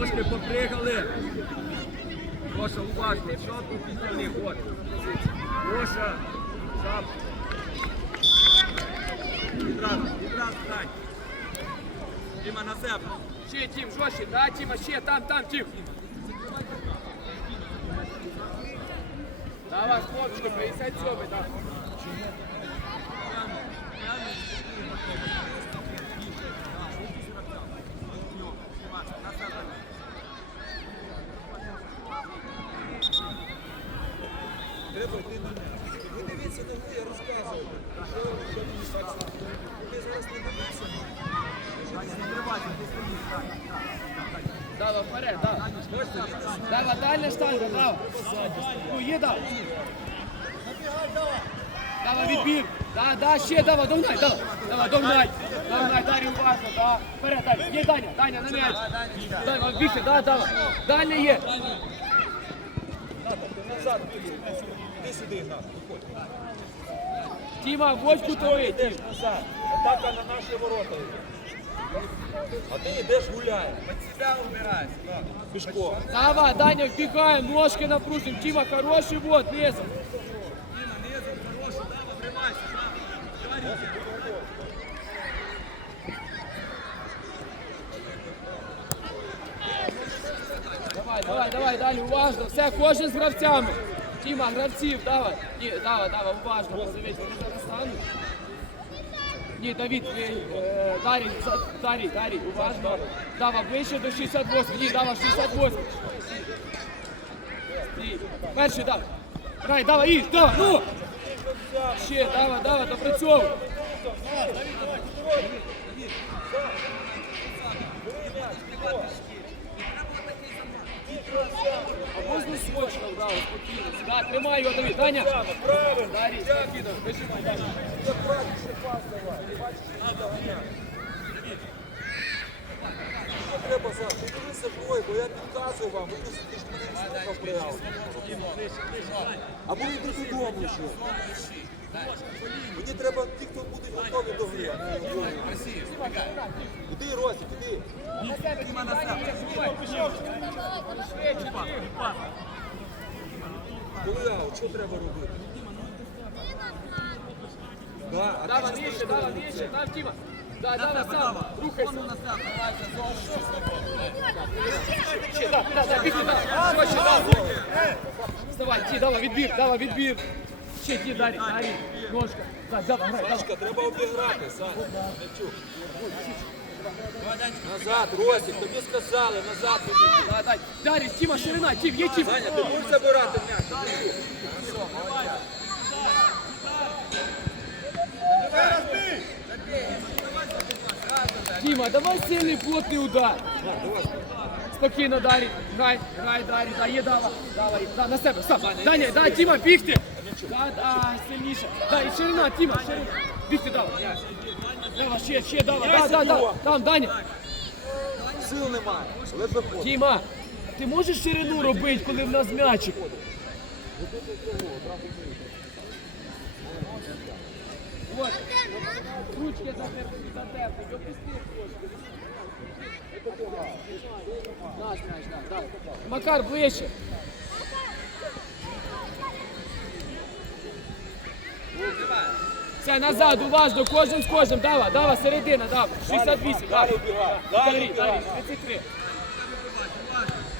Ножки попригали. Гоша, уважно, чітко підтягни, от. Гоша. Відразу, відразу, дай. Діма на себе. Ще, Тім, жорстче, да, Тіма, ще, там, там, Тім. Давай, хлопчику, 57, да. Треба йти на м'яч. Ви дивіться на гру, я розказую. Що, що мені так стало? Ви зараз не дивіться. Дава вперед, да. Дава, дальня штанга, дава. Ну, є, дава. Дава, відбір. Да, да, ще, дава, догнай, дава. Дава, догнай. Догнай, Дар'я, уважно, да. Вперед, Дар'я. Є Даня, Даня, на м'яч. Дава, більше, да, дава. Дальня є. Назад. Іди сюди, виходь. Тіма, ось кутовий, Тім. Йдеш назад. Атака на наші ворота йде. А ти йдеш гуляєш. Себя убирай. Пішком. Давай, Даня, вбігаємо, ножки напружим. Тіма, хороший, вот, низом. Діма, низом, хороший, дава, вривайся, дава. Давай, руки. Давай, давай, давай, далі, уважно. Все, кожен з гравцями. Тіма, гравців, давай. Ні, давай, давай, уважно. Подивись, вони зараз стануть. Ні, Давід, ви, е, Дарій, за- Дарій, Дарій, уважно. Дава, ближче до 68. Ні, дава, 68. Стій. Перший, давай. Грай, давай, і, давай, ну! Ще, давай, давай, допрацьовуй. А можна срочно, да, спокійно. Да, тримай його, Давід, Даня. Правильно. Спокійно, вижимай, Даня. Це правильніше пас давай. Бачиш. Що треба за? Ти дивися бой, бо я підказую вам. Ви мусите ж мене не слухав ауті. Або йди додому ще. Мені треба ті, хто будуть готові до гри. а не готові. Іди, Ростик, іди. Діма на себе. Коли аут, що треба робити? Да, а Дава, ти ж нижче, дава, нижче, там Тіма. Да, дава, сам, рухайся. Ще, да, да, да, бігти, да. Швидше, да. Вставай, ті, дава, відбір, дава, відбір. Ще, ті, Дарі, Дарі, ножка. Так, дава, грай, дава. Сашка, треба обіграти, Саня. Мячук. Назад, Ростик, тобі сказали, назад дай. Дарі, Тіма, ширина, Тім, є Тім. Саня, ти будеш забирати м'яч? Тіма, давай сильний плотний удар. Спокійно, Дарі. Грай, грай, Дарі, да, є дава. Давай, да, на себе, сам. Даня, да, Тіма, бігти. Да, да, сильніше. Да, і ширина, Тіма, ширина. Бігти, дава. Дава, ще, ще, дава, да, да, да. Там, Даня. Сил немає, але виходить. Тіма, ти можеш ширину робити, коли в нас м'ячик? Вот. Ручки опусти трошки. Наш м'яч, да, да. Макар, ближче. Все, назад, уважно, кожен з кожним. Дава, дава, середина, дава. 68, дава. Далі бігай, Дарі, Дарі, бігай. 33.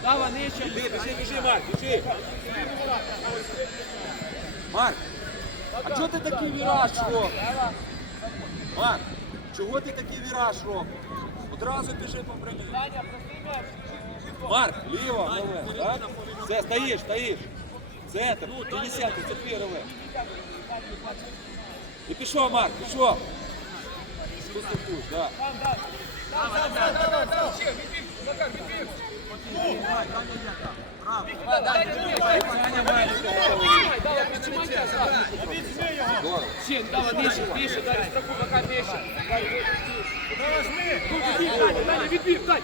Дава, нижче. Біжи, біжи, біжи, Марк, біжи. Марк, а чого ти такий віраж робиш? Марк, чого ти такий віраж робиш? Одразу біжи по прямій. Марк, ліво, так? Все, стоїш, стоїш. Центр, ти не сядь, це твій реве. І пішов, Марк, пішов. Спусти пусть, так. Ще, дава, нижче, нижче, далі, страху, пока нижче. Даня, Даня, відбір, Дань.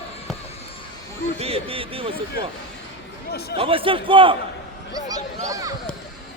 Іди, іди, іди, Василько. Та Василько!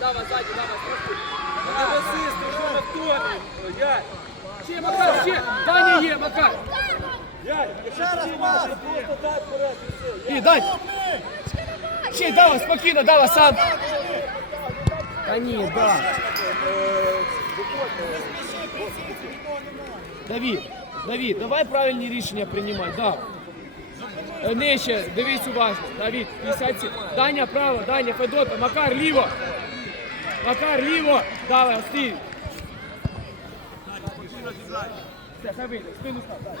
Давай, сзади, давай, Расист, уже на кто? Я. Че, Макар, че? Даня е, Макар. Я, еще раз пас. И дай. Че, давай, спокойно, давай, сам. Да не, да. Давід, Давід, давай правильні рішення приймай, да. Е, Нижче, дивись уважно. Давід, 50 сек- Даня право, Даня, Федота, Макар ліво. Макар ліво. Давай, стій. Все, хай спину став, дай.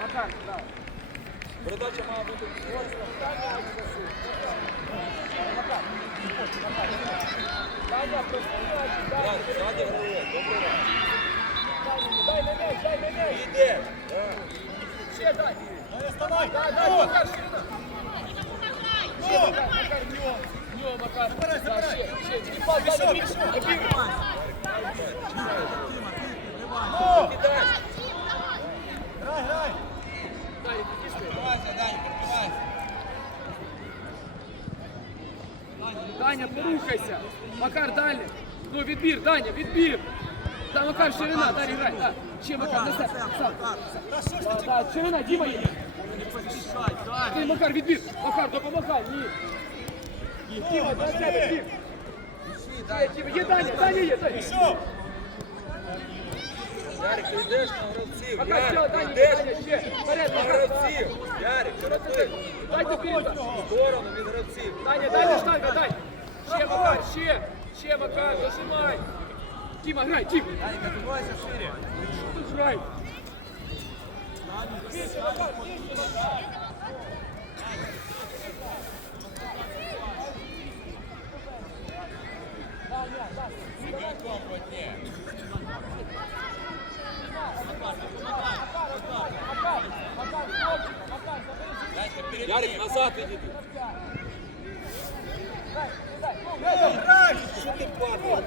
Макар, давай. Передача має бути. Ззаді грає, добре. Дай на м'яч, дай на м'яч. Іде. Ще дай. Дай, дай, Макар, ширина. Ще, Макар, Макар, в нього. В нього, Макар. Да, ще, ще. І пас, дай, більше. Обігруй. Дай, Даня, порухайся. Макар, далі. Ну, відбір, Даня, відбір. Та Макар, ширина, далі грай. Да. Ще, Макар, несе. Сам. Да, да, ширина, Діма є. Ти, Макар, відбір. Макар, допомагай. Ні. Діма, на себе, Діма, є Даня, Даня є, Даня. Ярик, ти йдеш на гравців. Ярик, ти йдеш Даня, ще. Вперед, на гравців. Ярик, роби. Дайте вперед. Сторону від гравців. Даня, дай на штанга, дай. Ще, Макар, ще. Ще, Макар, дожимай. Діма, грай, Дім. Даня, відбувайся шире. Що Тут грай. Ярик, назад. Що ти падаєш?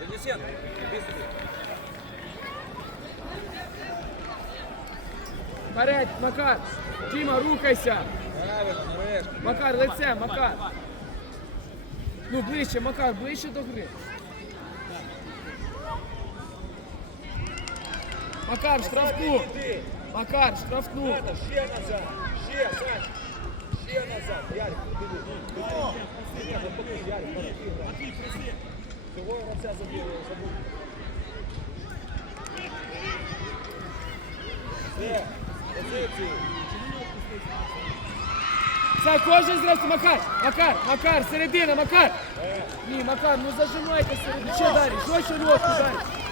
В іди сюди. Вперед, Макар. Діма, рухайся. Макар, лице, Макар. Ну, ближче, Макар, ближче до гри. Макар, штрафну. Макар, штрафну. Ще назад. Ще, Сань. Ще назад. Ярик, запомни, Ярик, Матвій грає. Цього гравця забив, забив. Все, кожен зразу, Макар, Макар, Макар, середина, Макар. Ні, Макар, ну зажимайте середину. Ще далі, жорстче ножку далі.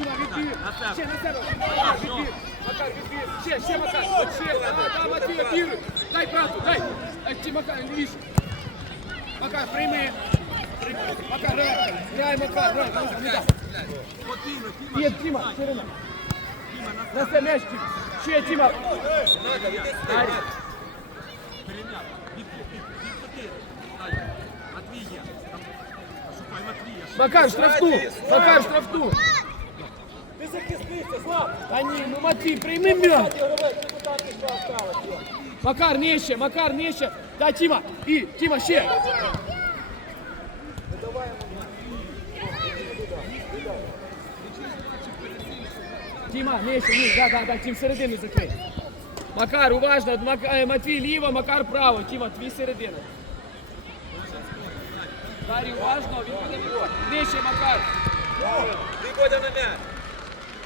Діма, відбір. Ще на себе. Макар, відбір. Макар, відбір. Ще, ще, Макар. Ще, да, да, Матвій. Дай брату, дай. Дай, Макар, лівіше. Макар, прийми. Прийми. Макар, грай. Грай, Макар, грай. Ну, не дай. Є, Тіма, ширина. На це м'яч, Тіма. Ще, Тіма. Надо, іди сюди. Дай. Перем'яв. Від, від, відкоти. Даня, Матвій є. Там, Шукай Матвія. Макар, штрафну. Макар, штрафну. Ти захистися, Слав! Та ні, ну Матвій, прийми м'яч. Макар нижче, Макар нижче. Да, Тіма. І, Тіма, ще. Тіма, нижче, ні, да, да, да, Тім середину закрий. Макар, уважно, Мак- е, Матвій ліво, Макар право. Тіма, твій середина. Дарі, уважно, він буде. Нижче, Макар. Ти на м'яч.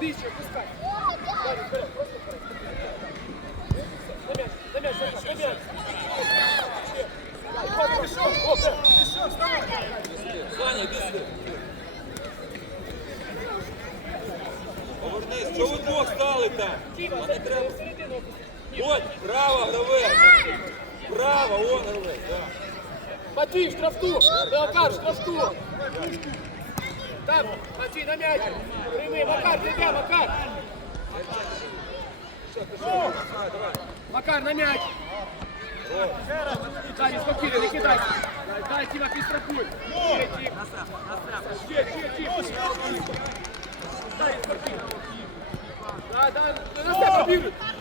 Макар, нижче, пускай. Далі, вперед. Матвій, штрафту! Макар, штрафту! Там, Матвій, на м'яч! Прийми, Макар, ти де, Макар! Макар, на м'яч! Далі, спокійно, не кидай! Дай, дай, Тіма, підстрахуй! Ще, Тім! Ще, ще, Тім! Дай, спокійно! Да, да, на себе обігруй! Так,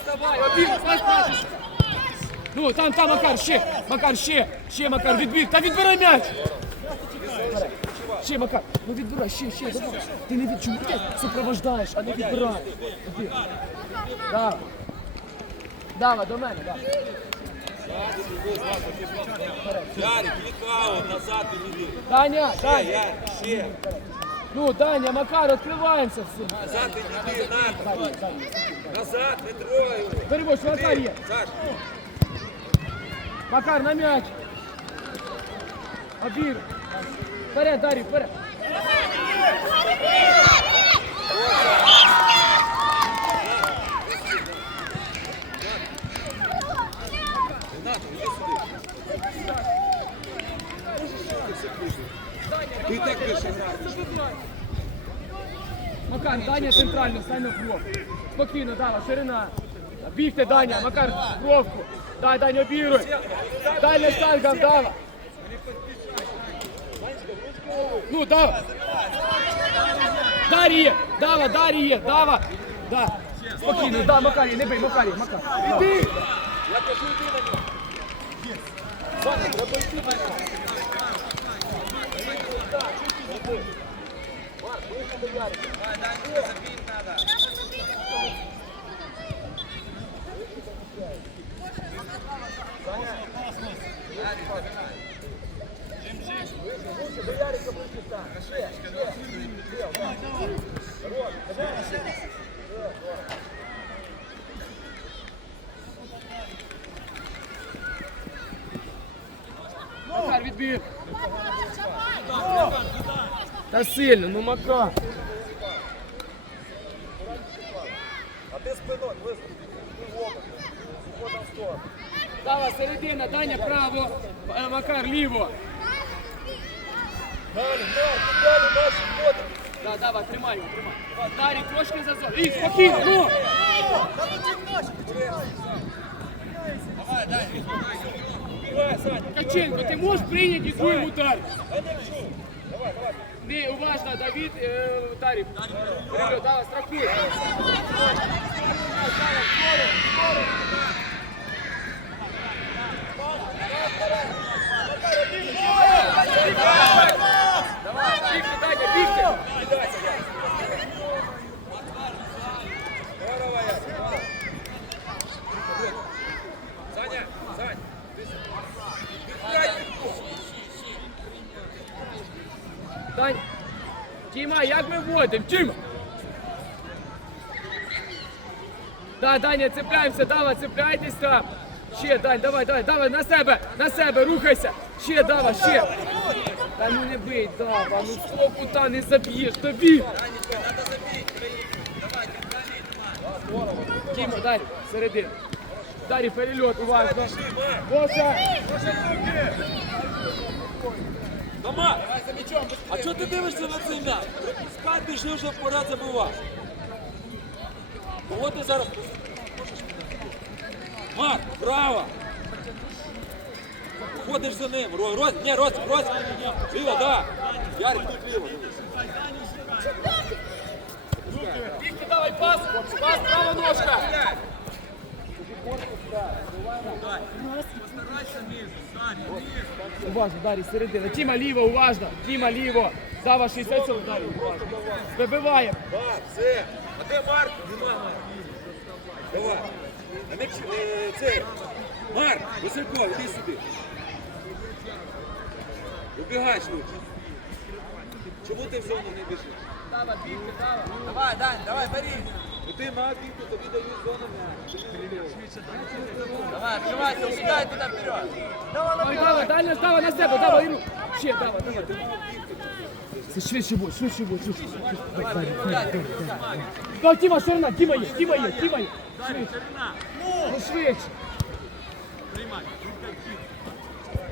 Вставай, обігруй, знаєш, бачиш! Ну, там, там, Макар, ще, Макар, ще, ще, Макар, відбір, та відбирай м'яч! Ще, Макар, ну відбирай, ще, ще, давай. Ти не від, чому ти супровождаєш, а не відбираєш? Іди. Давай. Давай, до мене, давай. Ярик, назад іди. Даня, Ще, Даня. Ярик, ще. Ну, Даня, Макар, відкриваємося все. Назад іди, надо. Даня, Даня. Назад, не трогай його. Макар є. Саш, Макар, на м'яч. Обір. Вперед, Дарій, вперед. Макар, Даня центрально, стань на кров. Спокійно, Дава, ширина. Бігти, Даня, Макар, бровку. Дай, Даня, обіруй. Дай на штангам, Дава. Ну, Дава. Дар'є, Дава, Дар'є, Дава. Да. Спокійно, да, Макарі, не бий, Макарі, Макар. Іди. Я кажу, йди на нього. Саня, треба йти на нього. Марк, ближче до Ярика. Ближче до Ярика ближче стань. Ще, ще. Ще, да. Рот, давай. Ще, давай. Макар, відбір. Та сильно, ну Макар. А ти спиною виступ. Ти в око. Уходом в сторону. Дава, середина, Даня, право, е, Макар, ліво. Далі, ти далі наші входи. Да, давай, тримай його, тримай. Дарі, трошки зазор. І, спокійно, ну! Давай, Саня. Ткаченко, ти можеш прийняти другим удар? Давай, давай. Не, уважно, Давид, э, Тарик. Ребят, давай, страхуй. Давай, бігти, Даня, бігти. Кидайся, Ярик. Здорово, Ярик. Саня, Сань. Ти Відкривай підку. Дань, Тіма, як ми вводимо? Тіма! Да, Даня, цепляємося, давай, цепляйтесь там. Ще, Дань, давай, давай, давай, на себе, на себе, рухайся. Ще, давай, ще. Та ну не бий, Дава, ну сто кута не заб'єш, тобі. Тіма, Дарі, середину. Дарі, перельот, уважно. Боша! Тома, а чого ти дивишся на цей м'яч? Припускай, пішли вже пора забивати. Кого ти зараз? Марк, право. Ходиш за ним. Ро- Роз, ні, Роз, Роз. Ліво, да. Ярик, тут ліво, дивись. Давай пас, пас, права ножка. Уважно, Дарі, середина. Тіма ліво, уважно. Тіма ліво. Зава 60 сил, Дарі, уважно. Вибиваємо. Так, все. А де Марк? Марка. Давай. А м'яч, е, це. Марк, Васильков, іди сюди. Убігай швидше. Чому ти все одно не біжиш? Дава, бігти, дава. Давай, Дань, давай, бери. Ну ти на бігти, тобі дають зону. Давай, открывайся, убегай туда вперед. Ой, дава, дальня, дава на себе, дава, Іру. Ще, дава, дава. Це швидше будь, швидше будь, швидше. Давай, переключай, переключай. Да, Тіма, ширина, Тіма є, Тіма є, Тіма є. Швидше. Ну, швидше. Приймай.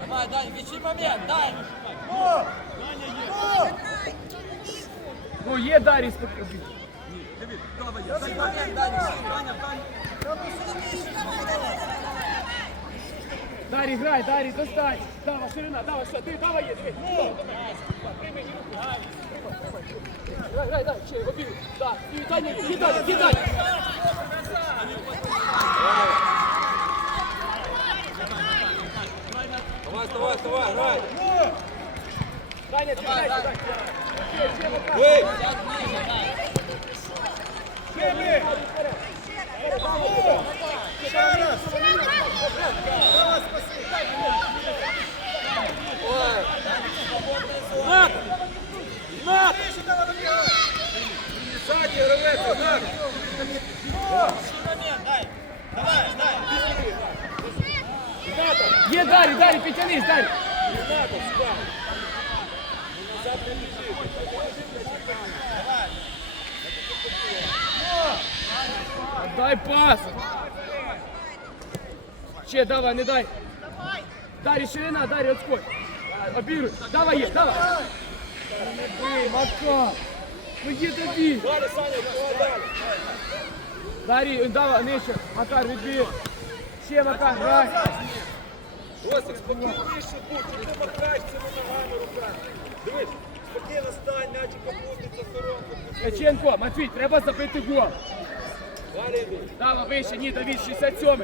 Давай, Дань, вещи момент, Дань. Ну, є Дарій спокійно. Дарій, грай, Дарій, достань. Дава, ширина, дава, що, ти, дава є, диви. Прийми, руку. Грай, грай, грай, ще, обіг. Так, і Таня, кидай, кидай. Давай, давай, давай, грай. Таня, кидай, кидай. Ще, ще, Макар. Бий! Над! Над! Сзади, гравець, над! Є Дарій, Дарій, підтянись, Дарій. Не надо, сюди! Ну назад не біжи! Дай пас. Ще, давай, не дай. Дарі, ширина, Дарі, отскочь. Обіруй. Давай, є, давай. Мака. Ну є тобі. Дарі, давай, нижче. Макар, відбій. Ще, Макар, грай. Ростик, спокійніше будь, ти макаєш цими ногами руками. Дивись, спокійно стань, м'ячик опуститься в сторонку. Ткаченко, Матвій, треба забити гол. Йди. Давай, вище, ні, Давід, 67.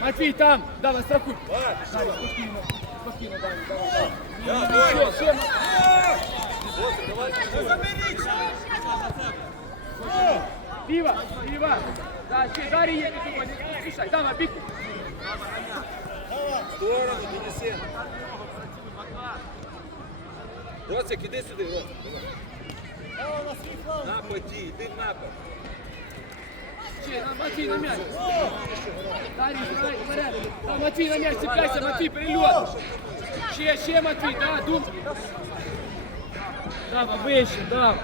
Матвій, там. Давай, страхуй. Дарі, спокійно. Спокійно, Дарі, давай. Давай. Ростик, давай. Пиво, пиво. Да, ще, Дарі є, не думай, не поспішай. Давай, біг. В сторону, Денисен. Ростик, іди сюди, Ростик. Нападі, йди в напад. Матвій на м'яч. Дарі, грай, вперед. Да, Матвій на м'яч, цепляйся, Матвій, перельот. Ще, ще, Матвій, да, дум. Давай, вище, давай.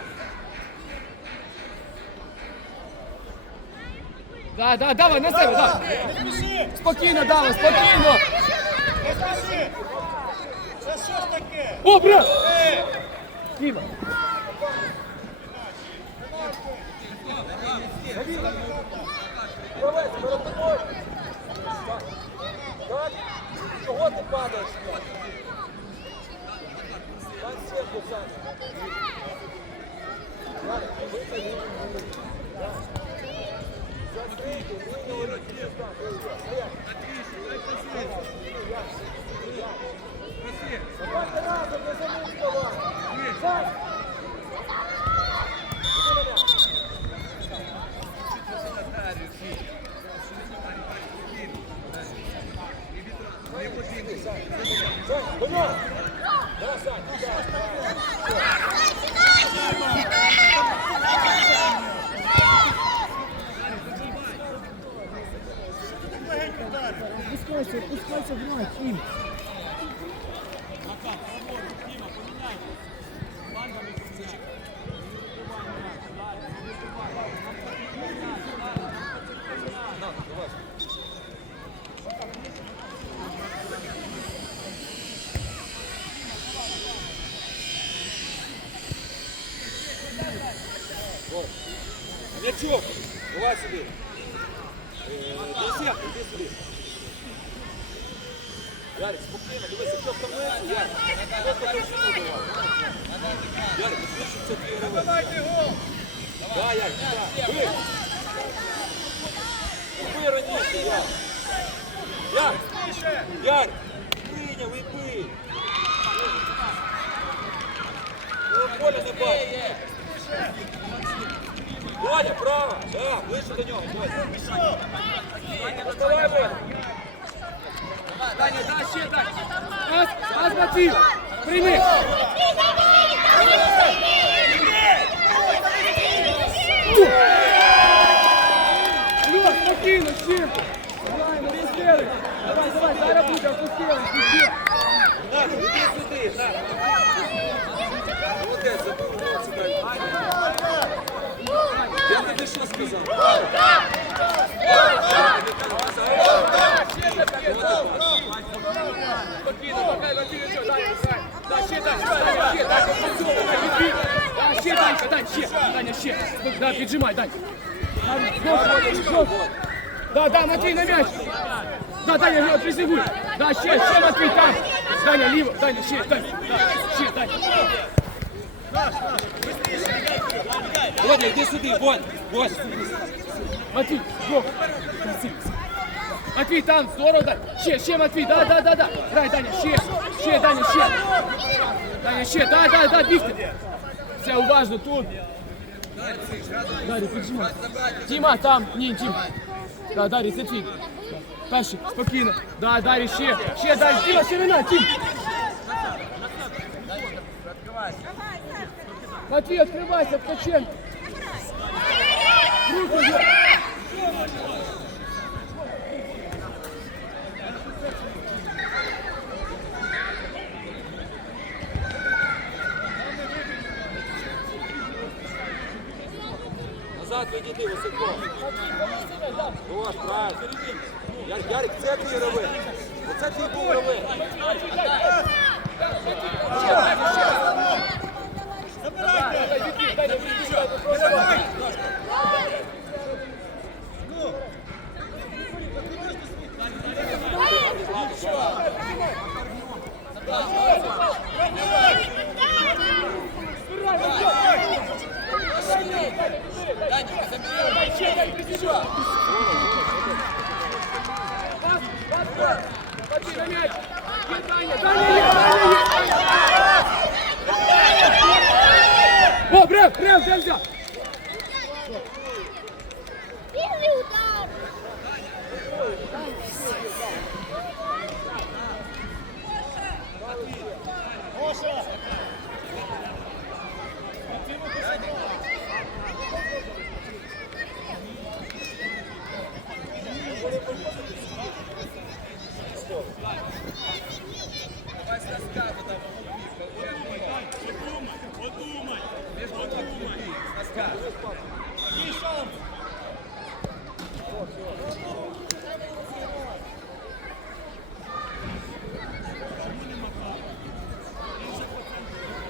Да, да, давай, на себе, да. Спокійно, давай, спокійно. О, брат! Діма. Так? Чого ти падаєш? Дай сверху. Да. Закрийте, вийди, вийди, там, вийди. Стоять. Давайте разом, не замінь давай. Сань. Іди на м'яч. Сань, до нього. Давай, Сань, давай. Пускайся, пускайся, грай, Тім. Мячок, давай сюди. Десят, іди сюди. Ярик, спокійно, дивися, хто втомився, Ярик. Хто втомився, давай. Ярик, відбільше це твій гравець. Давайте гол! Давай, Ярик, так. Бий! Бий раніше, Ярик. Ярик! Ярик! Прийняв і! Ну, Поля не бачить. Доня, право! Да, ближче до нього, Доня. Доставай! Давай, Даня, да, ще дай. Пас, пас, Матвій. Прийми. Льош, спокійно, ще. Давай, не пустили. Давай, давай, зараз буде, опустили, пустили. Наш, іди сюди, наш. Молодець, забив гол сюди. Я тобі що сказав? Спокійно, пока Матвій нічого, дай, дай. Да, ще дай, дай, ще, дай, попрацьовуй, дай, відбій. Да, ще, Данька, Дань, ще, Даня, ще. Спок- Да, піджимай, Дань. Жовт, жовт. Да, да, Матвій на м'яч. Да, Даня, його призивуй. Да, ще, ще, Матвій, там. Даня, ліво, Даня, ще, Дань. Да, ще, Дань. Бодя, іди сюди, Бодь. Бодь. Матвій, Бог. Матвій, там, здорово, Дань. Ще, ще, Матвій, да, да, да, да. Грай, Даня, ще, Ще, Даня, ще. Даня, ще, да, да, да, бігти. Все, уважно, тут. Дарі, піджимай. Діма, там, ні, Дім. Да, Дарі, це твій. Перший, спокійно. Да, Дарі, ще, ще, Дарі, Діма, ширина, Дім. Матвій, відкривайся, Ткаченко. Руку, відійди, високо. Ось, правильно. Ярик, Ярик, це твій рови. Оце твій був рови. Матвій,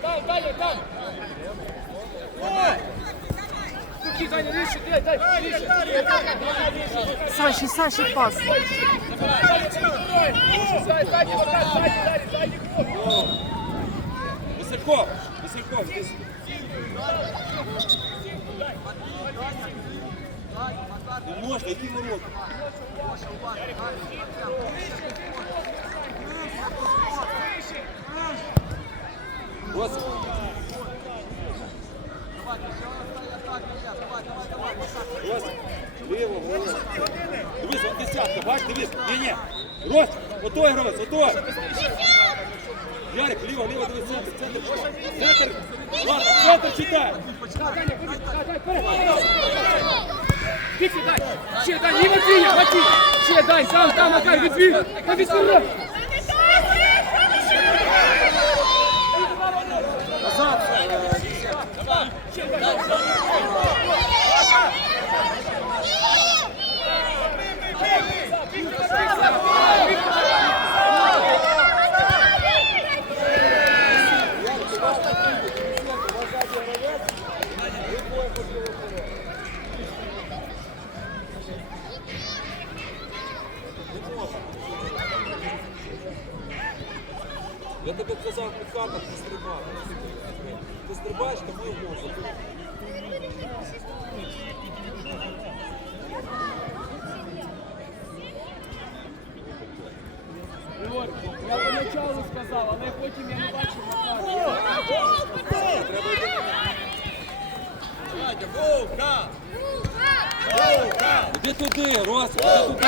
Там, Даня, там. Руки, Даня, дай, дай, нижче. Саші, Саші, пас. Сзади, високо, іди сюди. Не можна, які ворота. Ось. Ось. Ліво, голос. Дивись, он десятка, бач, дивись. Ні, ні. Рост, отой отой. Ярик, ліво, ліво, дивись, центр, центр. Центр, ладно, центр читай. Да, дай. Ще, дай, не Матвія, Матвій. Ще, дай, там, там, Макар, відбій. Та відбій. Я тобі казав, під картах не стрибав. Ти стрибаєш, тому і можна. Я поначалу сказав, але потім я не бачив Макара. Іди туди, Рос, іди туди.